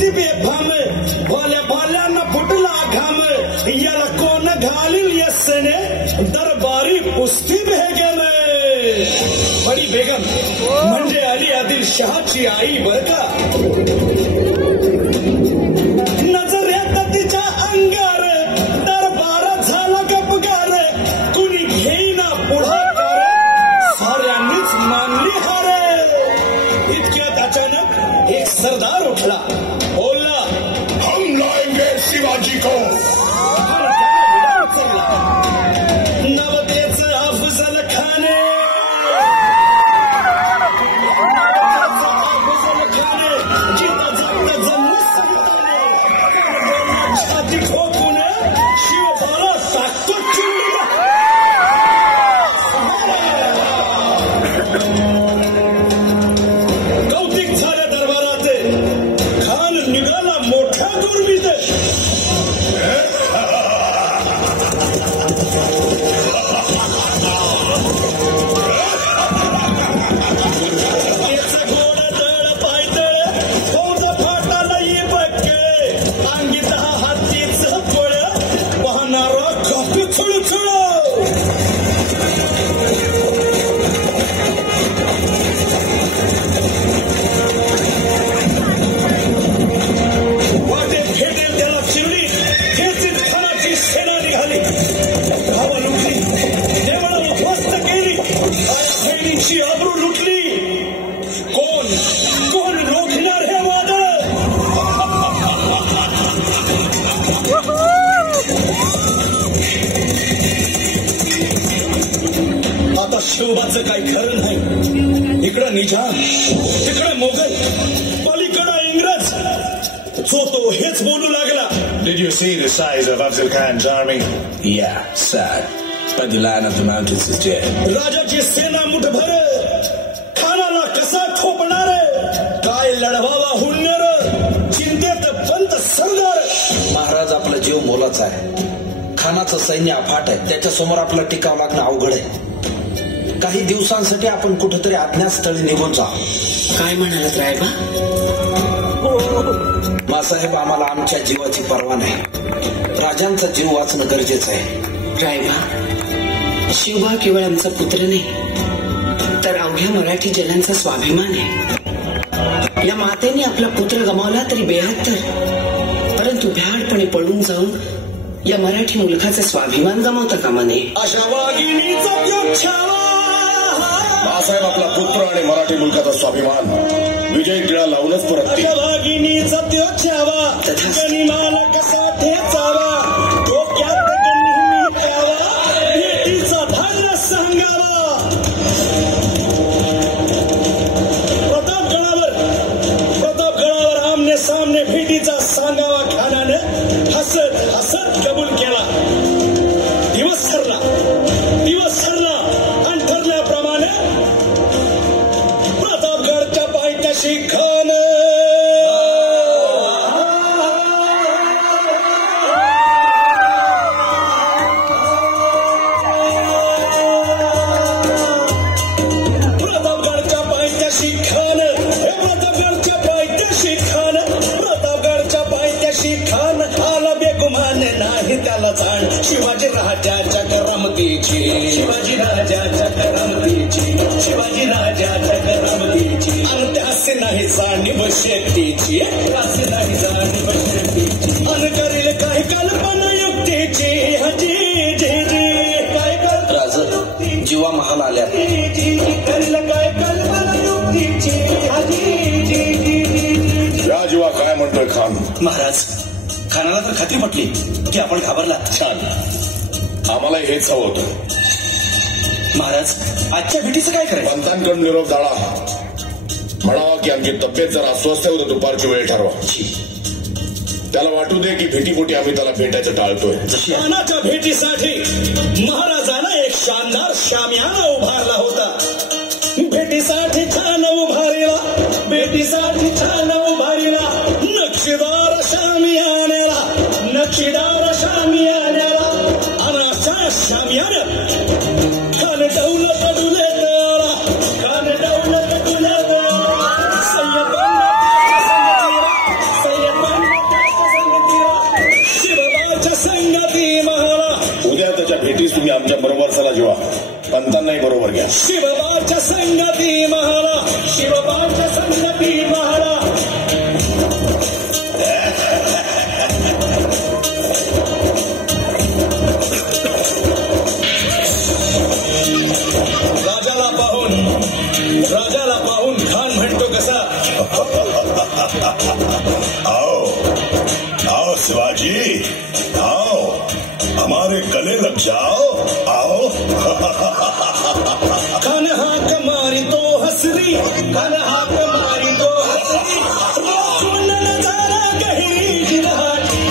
ती बेफाम भोल्या भोल्यानं फुटला घाम याला कोण घालील यस्सने दरबारी कुस्ती भेगेल बडी बेगम म्हणजे अली आदिल शहाची आई बर का नजरेत तिच्या अंगार दरबार झाला गपगार कुणी घेईना पुढाकार साऱ्यांनीच मानली हार इतक्यात अचानक एक सरदार उठला बोलला हम लाएंगे शिवाजी को नवतेच अफजल खाने जिता जगत जन्म संताने छाती ठोकून शिवबाला टाकतो चिंडीला कौतिक झाल्या दरबारात खान निघाला मोठ्या दुर्बीत आबरू लुटली कोण कोण रोखणार हे वादळ आता शिवबाचं काही खरं नाही इकडं निजाम तिकडं मोगल पलीकडं इंग्रज जो तो हेच बोलू लागला Did you see the size of Afzal Khan's army? Yeah, sad. But the lion of the mountains is dead. राजाची सेना मुठभर खानाला कसा ठोपणार काय लढवावा हुन्नर चिंतेत पंत सरदार महाराज आपला जीव मोलाचा आहे खानाचं सैन्य अफाट आहे त्याच्यासमोर आपला टिकाव लागणं अवघड आहे काही दिवसांसाठी आपण कुठेतरी अज्ञातस्थळी निघून जा काय म्हणालात रायबा मासाहेब आम्हाला आमच्या जीवाची पर्वा नाही राजांचा जीव वाचणं गरजेचं आहे रायबा शिवबा केवळ आमचा पुत्र नाही तर अवघ्या मराठी जनांचा स्वाभिमान आहे या मातेने आपला पुत्र गमावला तरी 72 परंतु भ्याडपणे पळून जाऊन या मराठी मुलखाचा स्वाभिमान गमावता कामा नये अशा वाघिणीचा योग छावा मासाहेब आपला पुत्र आणि मराठी मुलकाचा स्वाभिमान विजय टिळा लावूनच परत वाघिणीचा त्यो छावा गनिमाला कसा ठेचावा डोक्यात गनिमी द्यावा भेटीचा धाडा सांगावा प्रतापगडावर आमने सामने भेटीचा सांगावा खानानं हसत हसत कबूल केला दिवस सरला आणि ठरल्याप्रमाणे प्रतापगडच्या पायथ्याशी खान आला बेगुमान नाही त्याला जाण शिवाजी राजाच्या करमतीची शिवाजी राजाच्या आणि त्यासे नाही जाणीव शक्तीची आणि करील काही कल्पना युक्तीची हजी काय राजा जीवा महाल आल्या करील काय कल्पना युक्तीची या जीवा काय म्हणतोय खान महाराज खानाला तर खात्री पटली की आपण घाबरला छान आम्हाला हेच हवं होतं महाराज आजच्या भेटीचं काय करायचं पंतांकडून निरोप जाळा म्हणावा की आमची तब्येत जरा अस्वस्थ होतं दुपारची वेळ ठरवा त्याला वाटू दे की भेटीपोटी आम्ही त्याला भेटायचं टाळतोय खानाच्या भेटीसाठी महाराजानं एक शानदार शामियाना उभारला होता भेटीसाठी छान उभारीला नक्षीदार शामियान्याला आणि अशा शामियानं खान डौलत सय्यद जी आओ, हमारे गले लग जाओ, आओ। कन्हा कमारी तो हसरी, कन्हा कमारी तो हसरी, रोशन नजारा गहरी जिराटी,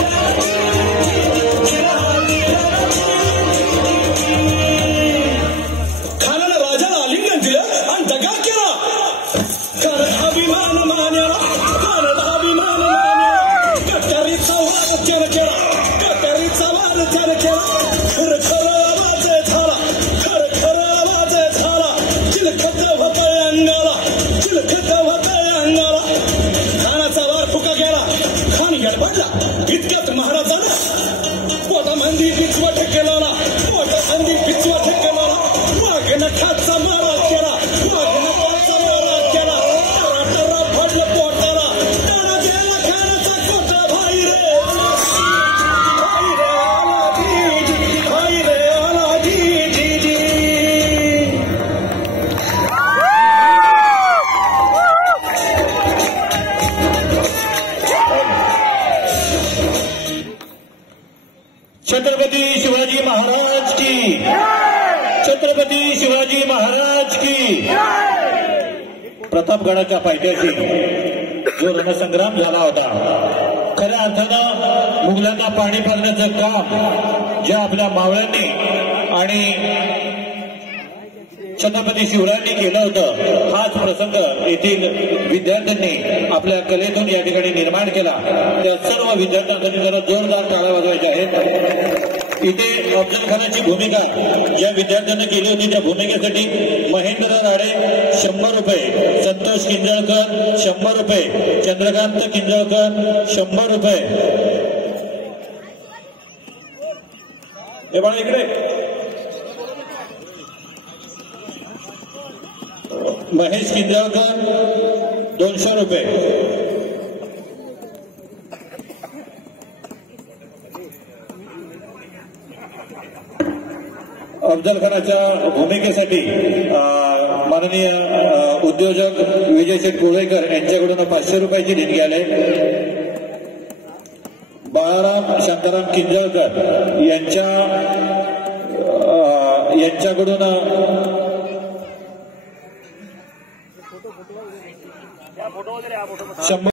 खानाला राजाला आलिंगन दिलं आणि दगा केला. कारण अभिमान मानला, कारण अभिमान मानला, कटारीचा वाद त्यानं केला, कटारीचा वाद त्यानं केला. खरं खरं आवाज झाला, खरं खरं आवाज झाला, चिलखत होतंय अंगाला, चिलखत होतंय अंगाला. खानाचा वार फुका गेला, खान गडबडला. इतक्यात महाराजानं पोटामंदी पिचवा ठेकेला, पोटामंदी पिचवा ठेकेला. वाघ नखाचा मारा केला, वाघ नखाचा मारा केला. टरा फडलं पोटाला, त्यानं गेला खानाचा कोटा. भाई रे भाई रे आला जी, भाई रे आला जी. छत्रपती शिवाजी महाराज की, छत्रपती शिवाजी महाराज की. प्रतापगडाच्या पायथ्याशी जो रणसंग्राम झाला होता, खऱ्या अर्थानं मुघलांना पाणी पाजण्याचं काम ज्या आपल्या मावळ्यांनी आणि छत्रपती शिवरायांनी केलं होतं, हाच प्रसंग येथील विद्यार्थ्यांनी आपल्या कलेतून या ठिकाणी निर्माण केला. त्या सर्व विद्यार्थ्यांसाठी जरा जोरदार टाळ्या वाजवायच्या आहेत. इथे अफजल खानाची भूमिका ज्या विद्यार्थ्यांनी केली होती त्या भूमिकेसाठी महेंद्र राणे 100 रुपये, संतोष किंजळकर 100 रुपये, चंद्रकांत किंजळकर 100 रुपये. हे बाळा इकडे. महेश किंजळकर 200 रुपये. अफजल खानाच्या भूमिकेसाठी माननीय उद्योजक विजय शेठ कोळेकर यांच्याकडून 500 रुपयाची देणगी आले. बाळाराम शांताराम किंजळकर यांच्याकडून 100